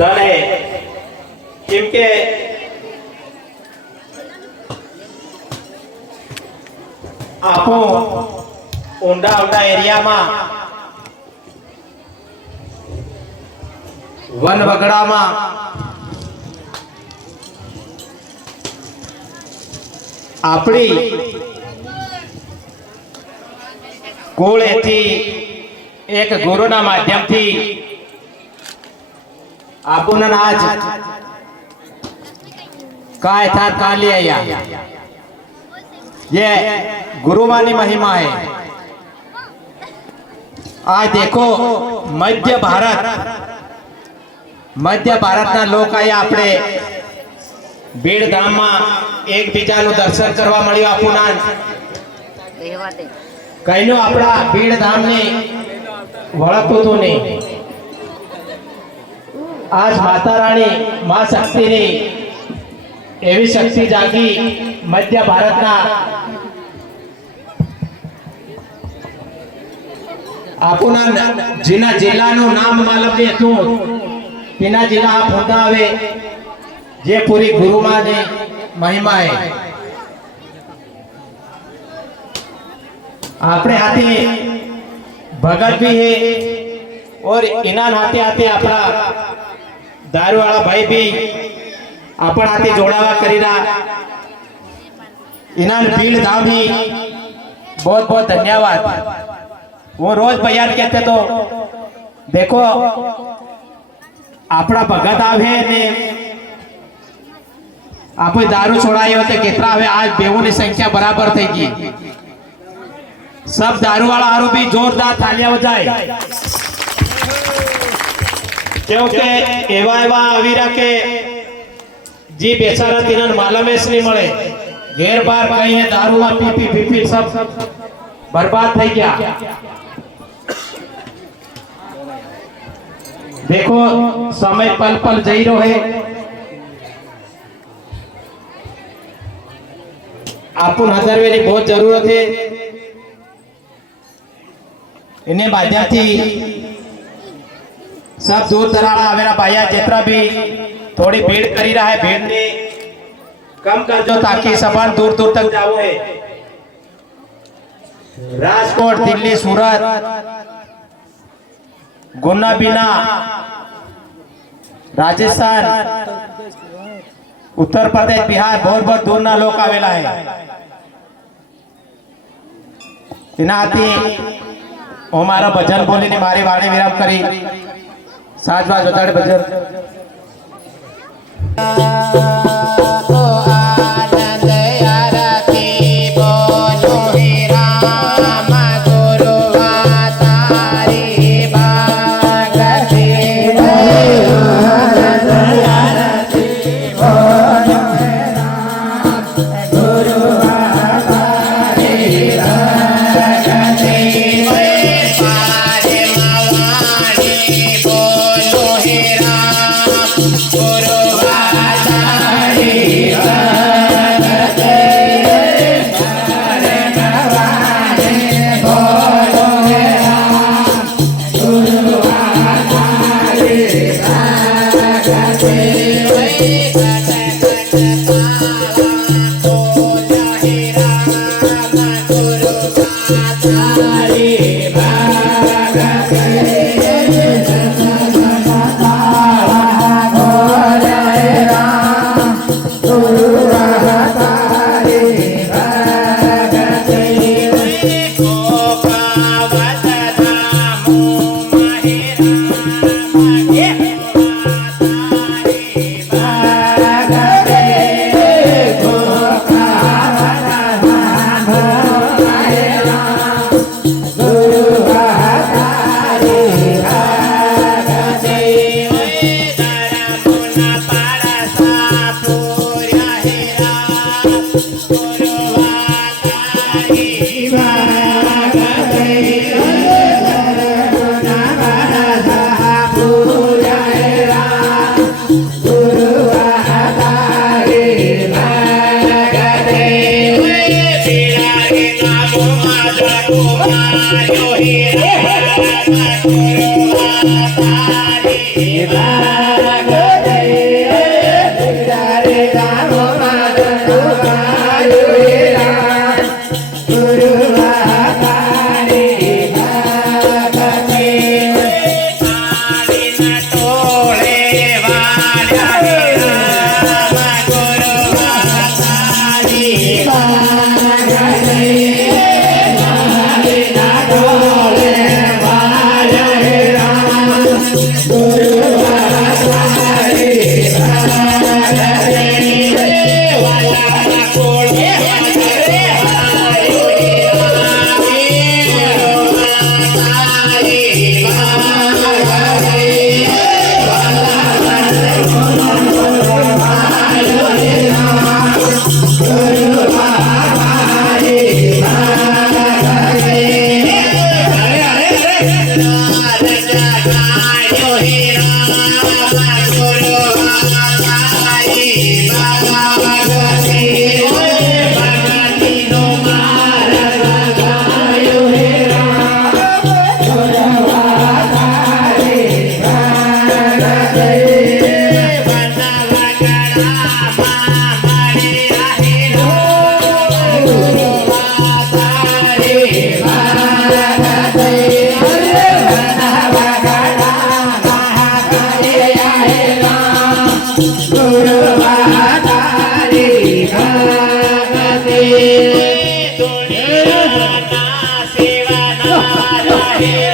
ધન હે કેમ કે આપો ઊંડા ઊંડા એરિયામાં વન વગડામાં આપણી કોળેથી એક ગુરુના માધ્યમથી આપણને આજ काय था काली आया ये गुरुवानी महिमा है। आज देखो मध्य भारत ना लोग आया अपने बीड़ धाम में एक बीजा नु दर्शन करवा मळ्यो आपुना कईनो अपना बीड़ धाम ने वळखतो तो नहीं। आज माता रानी मां शक्ति ने एवी शक्ति जागी मध्य भारतना आपुना जिना जिल्लानु नाम मालूम नहीं हतुं तेना जिला आप होता हवे जे पूरी गुरुमां ने महिमा है। आपणे हाथे भगत भी है और इना हाथे हाथे अपना दारू वाला भाई भी अपन हाथे जोड़ावा करीरा इनान भीड़ धाम ही बहुत बहुत धन्यवाद। वो रोज बयान कहते तो देखो अपना भगत आवे ने आप दारू छोड़ायो तो कितना आवे आज बेवों की संख्या बराबर थी गई। सब दारू वाला आरोपी जोरदार तालियां बजाए क्योंकि एवा एवा अवीरा के जी बेचारा तीन मालूमेश नहीं मळे घेर बार कहीं है दारू में पी पी सब बर्बाद થઈ गया। देखो समय पल पल जई रहो है आपन हजारवे की बहुत जरूरत है। इन्हें माध्यम थी सब दूर दराड़ा आवेला भाइया जेतरा भी थोड़ी भीड़ करी रहा है भीड़ ने कम कर दो ताकि सामान दूर दूर तक जाओ है। राजकोट दिल्ली सूरत गुना बिना राजस्थान उत्तर प्रदेश बिहार बहुत बहुत दूर ना लोग आवेला है। हमारा भजन बोली ने मारी वाणी विराम करी सात बार बताड़े भजन Guru દુનિયાના સેવાના રહે